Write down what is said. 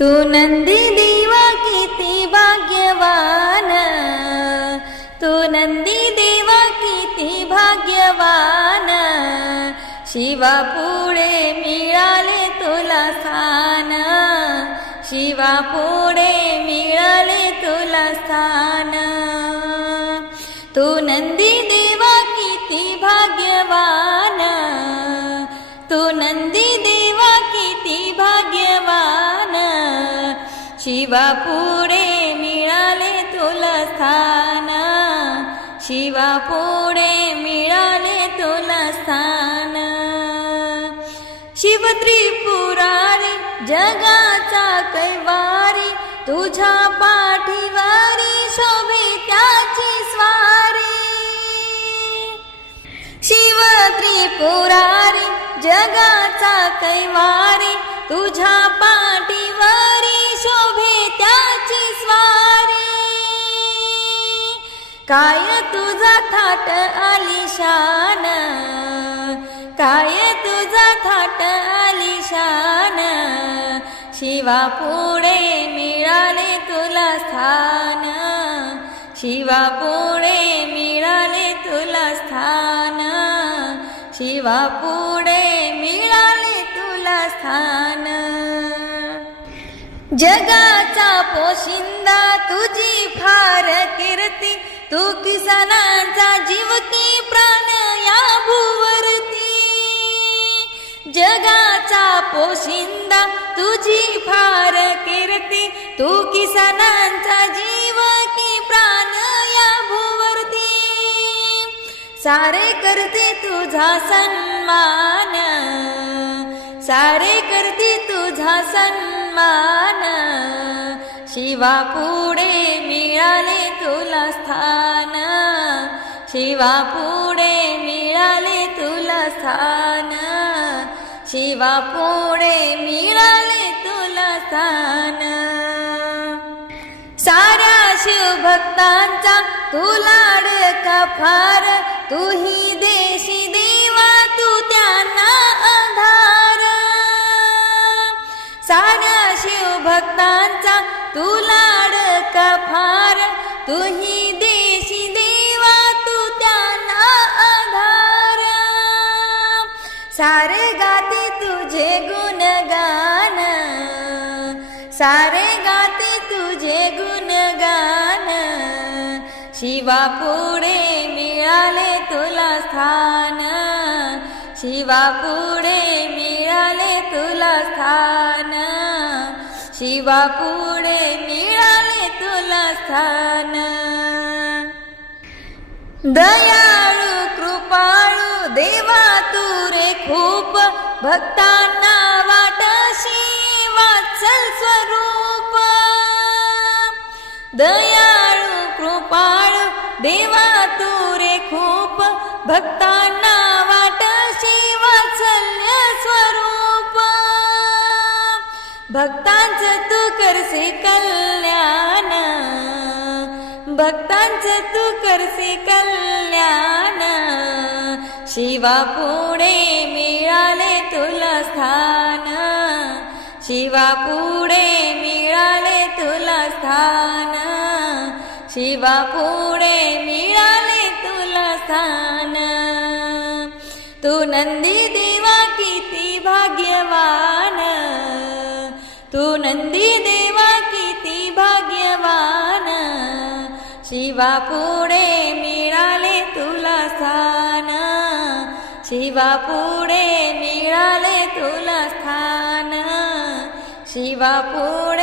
तू नंदी देवा किती भाग्यवान. तू नंदी देवा किती भाग्यवान. शिवा पुढे मिळाले तुला स्थान. शिवा पुढे मिळाले तुला स्थान. तू नंदी शिवा पुढे मिळाले तुला स्थान. शिवा पुढे मिळाले तुला स्थान. शिव त्रिपुरारी जगाचा कैवारी तुझ्या पाठीवारी शोभे त्याची स्वारी. शिव त्रिपुरारी जगाचा कैवारी तुझ्या पा काय तुझा थाट आलिशान? काय तुझा थाट आलिशान? शिवा पुढे मिळाले तुला स्थान. शिवा पुढे मिळाले तुला स्थान. शिवा पुढे मिळाले तुला स्थान. जगाचा पोशिंदा तुझी फार कीर्ती. तू किसनांचा जीव की प्राण या भूवरती. जगाचा पोशिंदा तुझी फार कीर्ती. तू किसानांचा जीव की प्राण या भूवरती. सारे करते तुझा सन्मान. सारे करते तुझा सन्मान. शिवा पुढे तुला स्थान. शिवा पुढे मिळाले तुला स्थान. शिवा पुढे मिळाले तुला स्थान. साऱ्या शिवभक्तांचा तुलाड का फार? तू देशी देवा तू त्यांना आधार. साऱ्या शिवभक्तांचा तुलाड का फार? तुही देशी देवा तू त्यांना आधार. सारे गाते तुझे गुणगान. सारे गाते तुझे गुणगान. शिवा पुढे मिळाले तुला स्थान. शिवा पुढे मिळाले तुला स्थान. शिवा पुढे तुला स्थान. दयाळू कृपाळू देवा तू रे खूप. भक्तांना वाटशी वात्सल स्वरूप. दयाळू कृपाळू देवा तू रे खूप. भक्तांना वाटशी वात्सल्य स्वरूप. भक्तांचं तू करसे कल्याण भक्तांचे तू करसी कल्याण. शिवा पुढे मिळाले तुला स्थान. शिवा पुढे मिळाले तुला स्थान. शिवा पुढे मिळाले तुला स्थान. तू नंदी देवा किती भाग्यवान. तू नंदी देवा शिवा पुढे मिळाले तुला स्थान. शिवा पुढे मिळाले तुला स्थान. शिवा पुढे